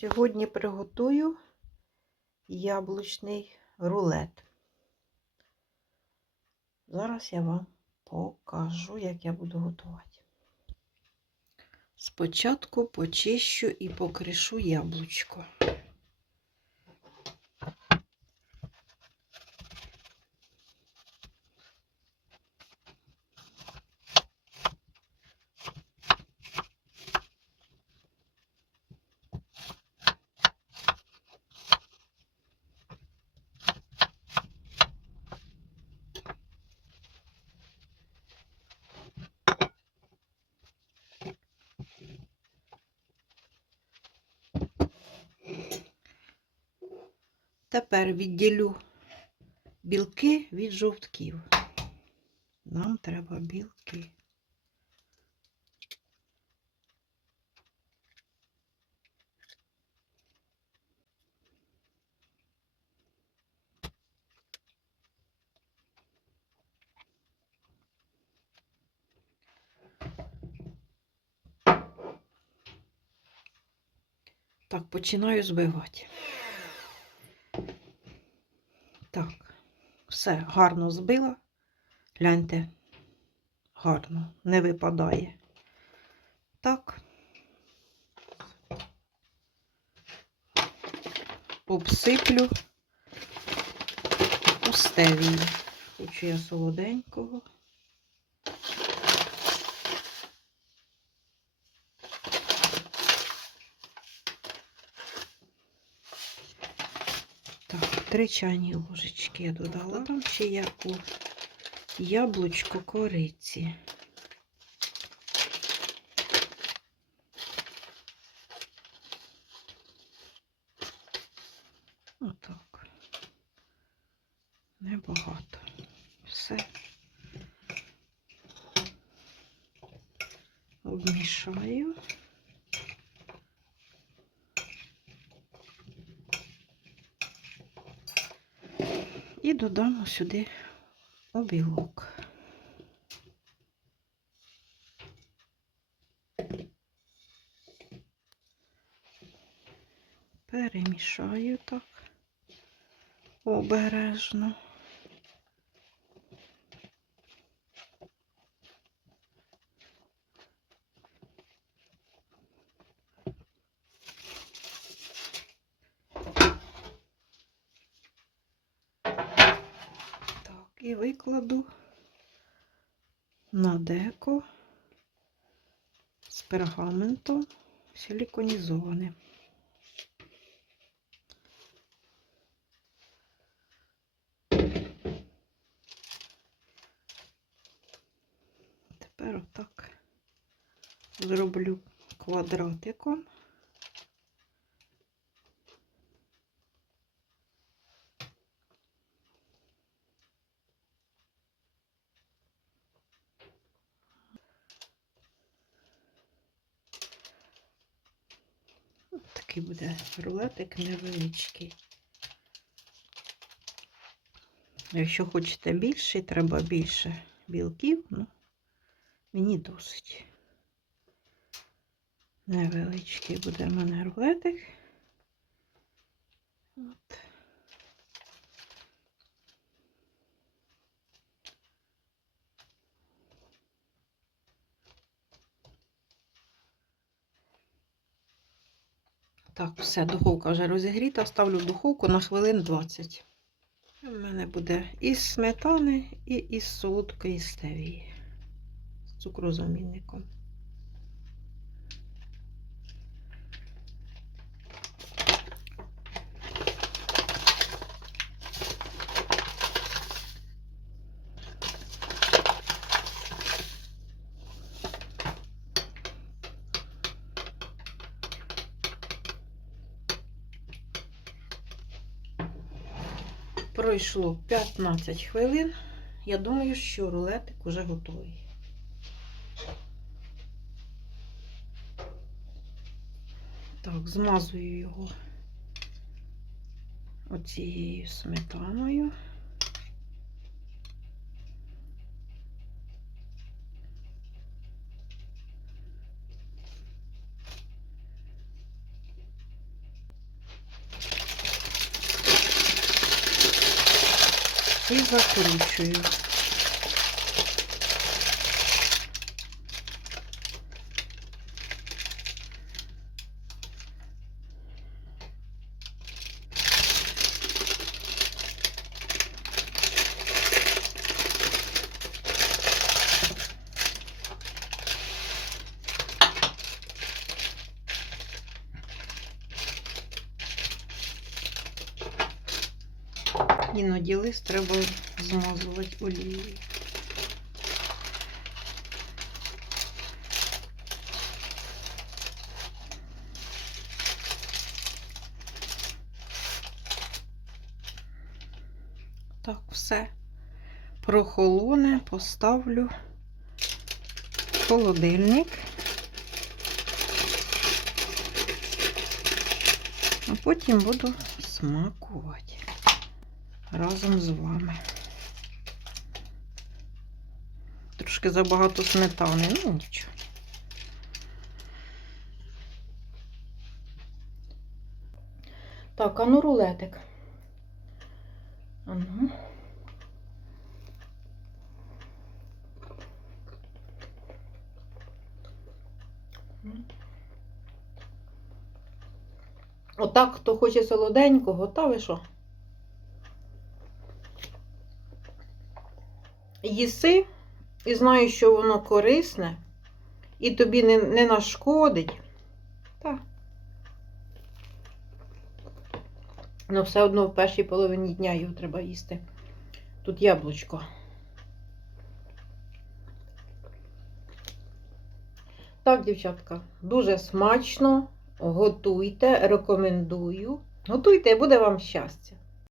Сьогодні приготую яблучний рулет. Зараз я вам покажу, як я буду готувати. Спочатку почищу і покришу яблучко. Тепер відділю білки від жовтків. Нам треба білки. Так, починаю збивати. Так, все гарно збила. Гляньте, гарно, не випадає. Так. Обсиплю у стевію. Хочу я солоденького. Так, три чайні ложечки я додала. Там ще є у яблучко кориці. Отак. Небагато. Все. Обмішаю. Додамо сюди обілок. Перемішаю так обережно. Так, і викладу на деко з пергаментом силіконізованим. Тепер отак зроблю квадратиком. От Такий буде рулетик невеличкий. Якщо хочете більший, треба більше білків, ну, мені досить. Невеличкий буде в мене рулетик. От. Так, все, духовка вже розігріта, ставлю духовку на хвилин 20. У мене буде із сметани і із солодкої стевії з цукрозамінником. Пройшло 15 хвилин. Я думаю, що рулетик уже готовий. Так, змазую його оцією сметаною. І закручую. Іноді лист треба змазувати олією. Так, все. Прохолоне, поставлю в холодильник. А потім буду смакувати разом з вами. Трошки забагато сметани, ну нічого. Так, а ну рулетик. А ну. Отак, хто хоче солоденького, та ви що? Їси і знаєш, що воно корисне, і тобі не, не нашкодить. Так. Ну, все одно в першій половині дня його треба їсти. Тут яблучко. Так, дівчатка, дуже смачно. Готуйте, рекомендую. Готуйте, і буде вам щастя.